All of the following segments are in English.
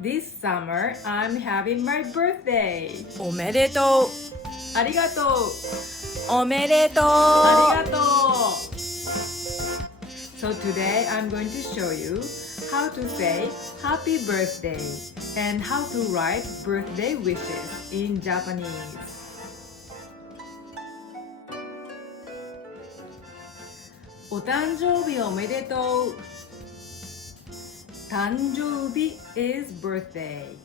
This summer, I'm having my birthday. おめでとありがとう。うおめでとうありがとう。So today, I'm going to show you how to say happy birthday and how to write birthday wishes in Japanese. お誕生日おめでとう。誕生日 is birthday.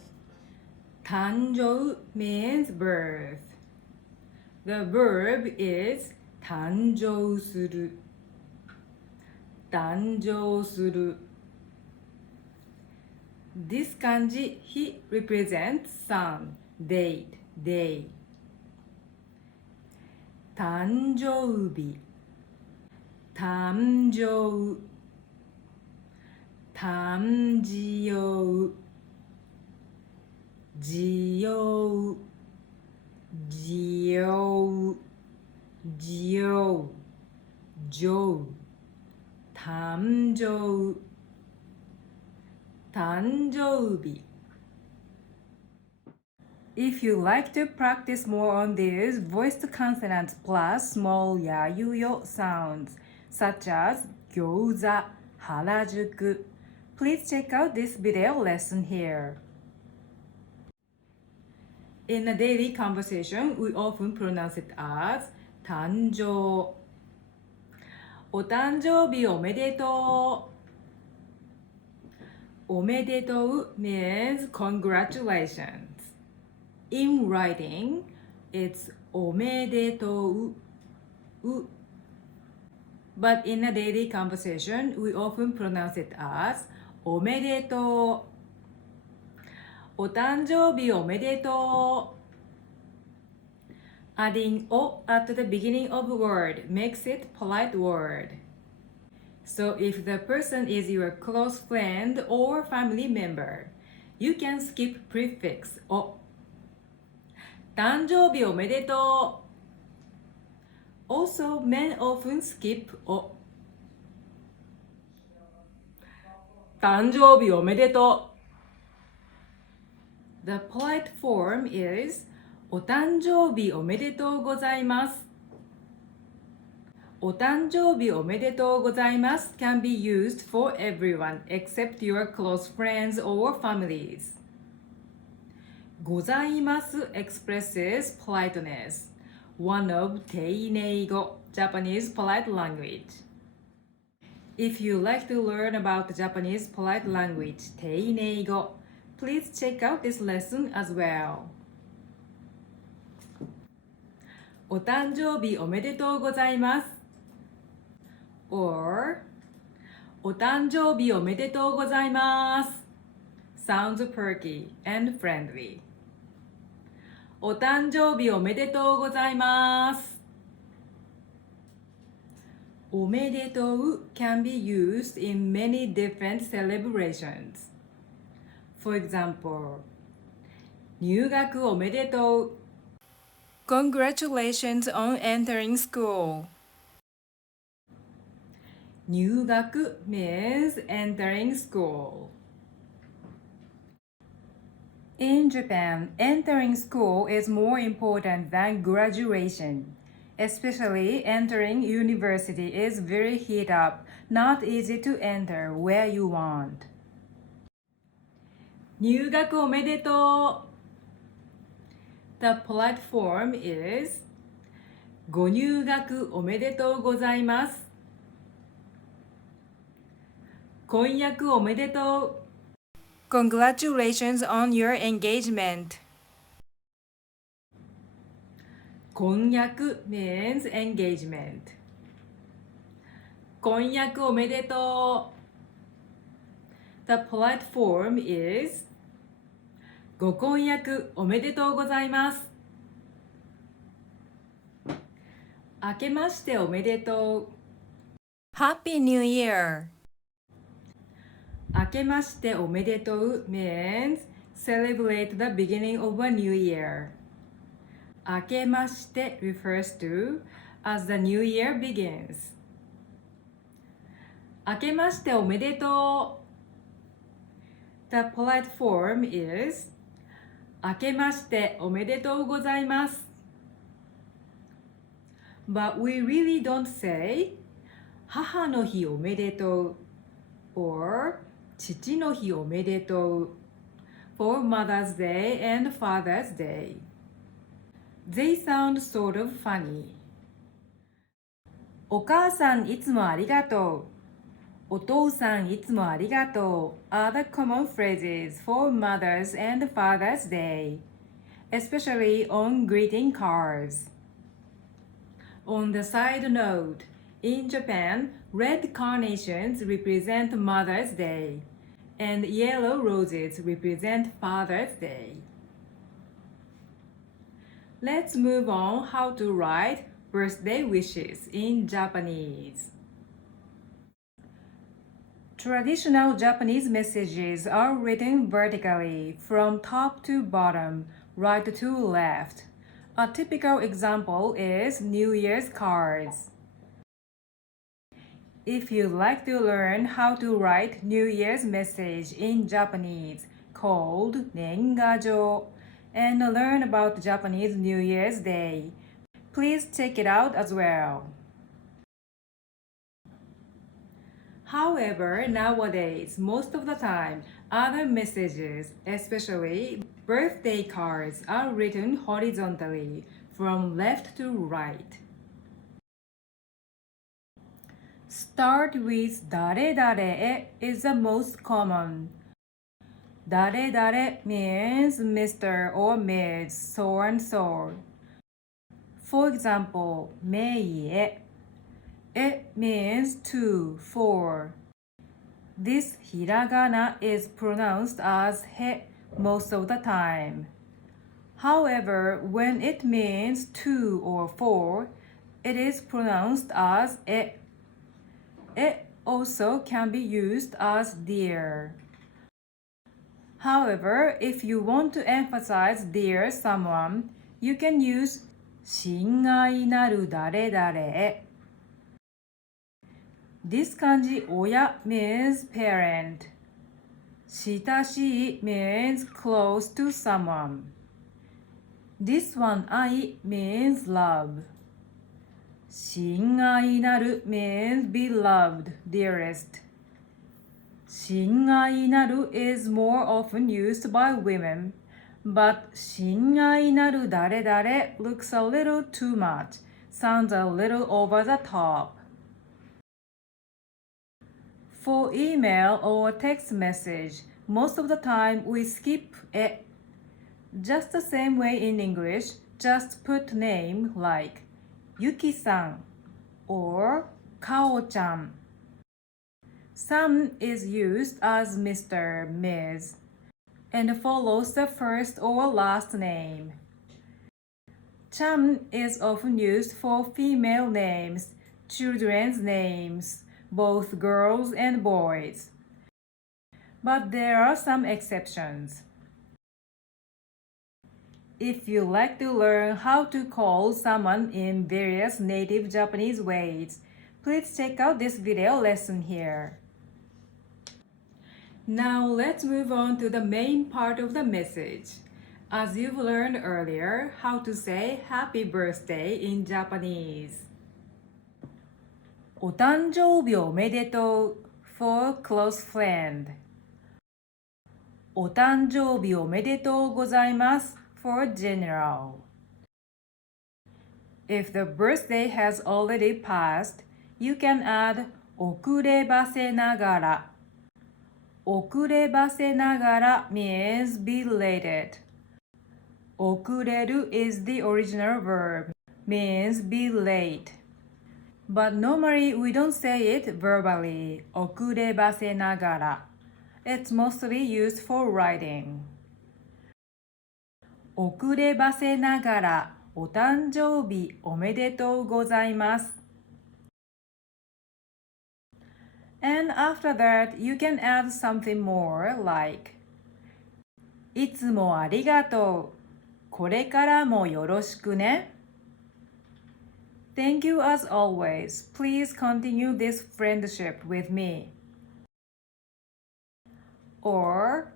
誕生 means birth. The verb is 誕生する。誕生する。This kanji, he represents sun, date, day. 誕生日。誕生。誕生。需要。需要。需要。上。誕生。誕生日。If you like to practice more on these voiced consonants plus small yayuyo sounds, such as Gyoza Harajuku, please check out this video lesson here. In a daily conversation, we often pronounce it as 誕生。お誕生日おめでとう。おめでとう means congratulations. In writing, it's おめでとう。But in a daily conversation, we often pronounce it as おめでとう。お誕生日おめでとう。Adding o at the beginning of a word makes it polite word. So if the person is your close friend or family member, you can skip prefix o. 誕生日おめでとう。Also, men often skip o. 誕生日おめでとう。The polite form is お誕生日おめでとうございます。お誕生日おめでとうございます can be used for everyone except your close friends or families. ございます expresses politeness, one of Teineigo, Japanese polite language. If you like to learn about Japanese polite language, Teineigo, please check out this lesson as well. お誕生日おめでとうございます。or お誕生日おめでとうございます。Sounds perky and friendly. お誕生日おめでとうございます。おめでとう can be used in many different celebrations. For example, 入学おめでとう。Congratulations on entering school. 入学 means entering school. In Japan, entering school is more important than graduation. Especially entering university is very heat up, not easy to enter where you want. 入学おめでとう。The polite form is ご入学おめでとうございます。婚約おめでとう。Congratulations on your engagement. 婚約 means engagement. 婚約おめでとう。The polite form is ご婚約おめでとうございます。明けましておめでとう。Happy New Year. 明けましておめでとう means celebrate the beginning of a new year. 明けまして refers to as the new year begins. 明けましておめでとう。The polite form is 明けましておめでとうございます。But we really don't say 母の日おめでとう or 父の日おめでとう for Mother's Day and Father's Day. They sound sort of funny. お母さんいつもありがとう。お父さんいつもありがとう are the common phrases for Mother's and Father's Day, especially on greeting cards. On the side note, in Japan, red carnations represent Mother's Day, and yellow roses represent Father's Day. Let's move on how to write birthday wishes in Japanese. Traditional Japanese messages are written vertically from top to bottom, right to left. A typical example is New Year's cards. If you'd like to learn how to write New Year's message in Japanese, called Nengajo, and learn about Japanese New Year's Day, please check it out as well. However, nowadays, most of the time, other messages, especially birthday cards, are written horizontally from left to right. Start with 誰々へ is the most common. 誰々 means Mr. or Ms. so and so. For example, 名へ it means to, for. This hiragana is pronounced as he most of the time. However, when it means to or for, it is pronounced as e. It also can be used as dear. However, if you want to emphasize dear someone, you can use 親愛なる誰々へ. This kanji 親 means parent. 親しい means close to someone. This one 愛 means love. 親愛なる means beloved, dearest. 親愛なる is more often used by women, but 親愛なる誰々 looks a little too much, sounds a little over the top. For email or text message, most of the time we skip e. Just the same way in English, just put name like Yuki-san or Kao-chan. San is used as Mr. Ms. and follows the first or last name. Chan is often used for female names, children's names, both girls and boys. But there are some exceptions. If you like to learn how to call someone in various native Japanese ways, please check out this video lesson here. Now let's move on to the main part of the message. As you've learned earlier, how to say happy birthday in Japanese. お誕生日おめでとう for close friend. お誕生日おめでとうございます for general. If the birthday has already passed, you can add 遅ればせながら. 遅ればせながら means belated. 遅れる is the original verb, means be late. But normally we don't say it verbally, 遅ればせながら. It's mostly used for writing. 遅ればせながらお誕生日おめでとうございます. And after that, you can add something more like いつもありがとう。これからもよろしくね。Thank you as always. Please continue this friendship with me. Or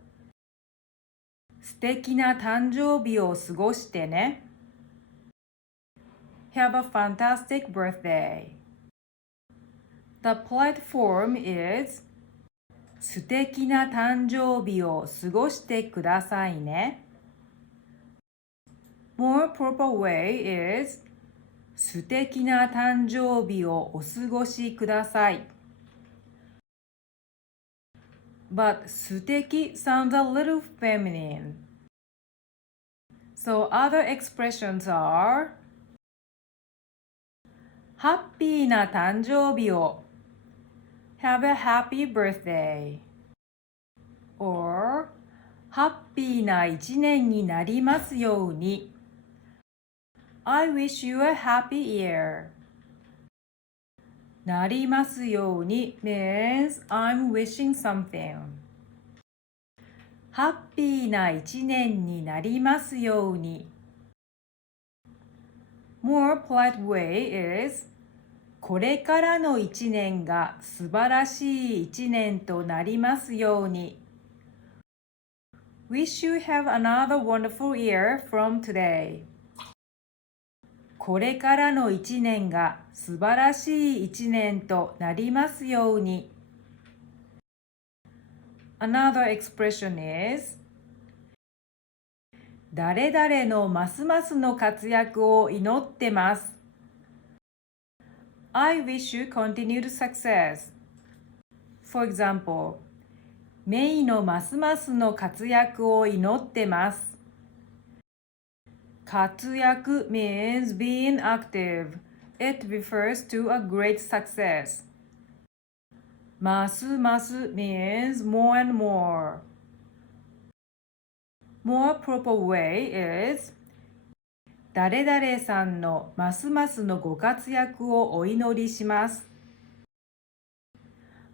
素敵な誕生日を過ごしてね。Have a fantastic birthday. The polite form is 素敵な誕生日を過ごしてくださいね。More proper way is 素敵な誕生日をお過ごしください。But 素敵 sounds a little feminine. So other expressions are ハッピーな誕生日を Have a happy birthday. Or ハッピーな一年になりますように I wish you a happy year. なりますように means I'm wishing something. ハッピーな一年になりますように More polite way is これからの一年が素晴らしい一年となりますように Wish you have another wonderful year from today. これからの一年が素晴らしい一年となりますように Another expression is 誰々のますますの活躍を祈ってます。I wish you continued success. For example, メイのますますの活躍を祈ってます。活躍 means being active. It refers to a great success. ますます means more and more. More proper way is 誰々さんのますますのご活躍をお祈りします。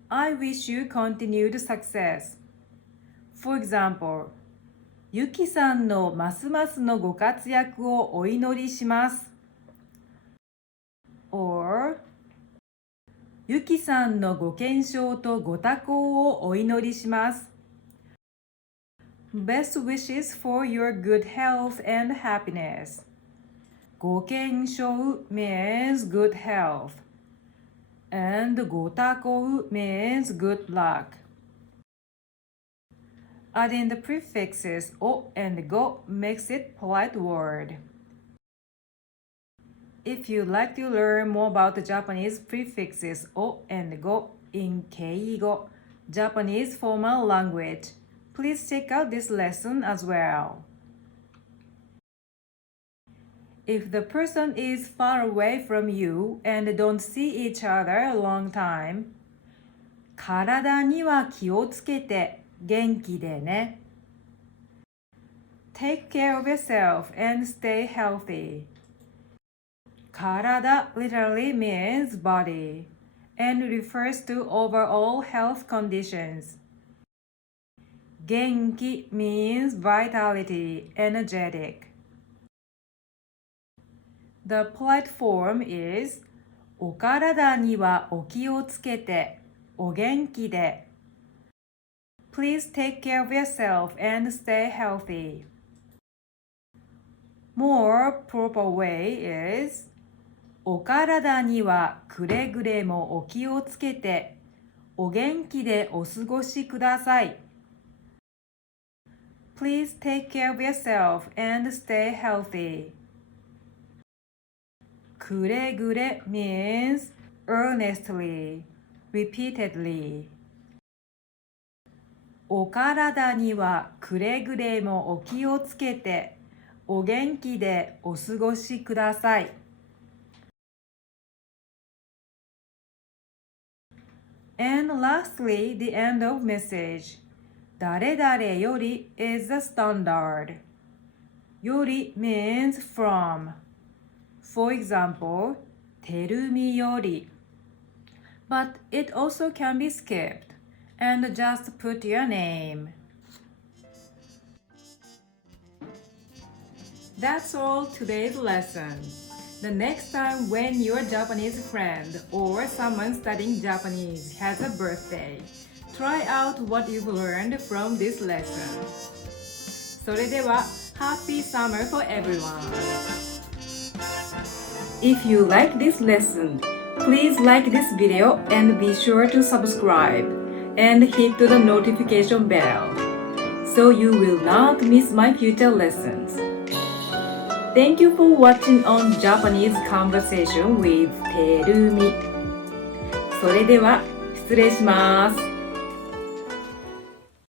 I wish you continued success. For example, ゆきさんのますますのご活躍をお祈りします。Or ゆきさんのご健勝とご多幸をお祈りします。Best wishes for your good health and happiness. ご健勝 means good health. And ご多幸 means good luck.Adding the prefixes o and go makes it polite word. If you'd like to learn more about the Japanese prefixes o and go in Keigo, Japanese formal language, please check out this lesson as well. If the person is far away from you and don't see each other a long time, 体には気をつけて元気でね。Take care of yourself and stay healthy. 体 literally means body and refers to overall health conditions. 元気 means vitality, energetic. The polite form is お体にはお気をつけて、お元気で。Please take care of yourself and stay healthy. More proper way is お体にはくれぐれもお気をつけてお元気でお過ごしください。Please take care of yourself and stay healthy. くれぐれ means earnestly, repeatedly.お体にはくれぐれもお気をつけてお元気でお過ごしください。And lastly, the end of message. 誰々より is the standard. より means from. For example, てるみより。But it also can be skipped.And just put your name. That's all today's lesson. The next time when your Japanese friend or someone studying Japanese has a birthday, try out what you've learned from this lesson. それでは Happy Summer for everyone! If you like this lesson, please like this video and be sure to subscribe and hit the notification bell so you will not miss my future lessons. Thank you for watching on Japanese Conversation with てるみ。それでは失礼します。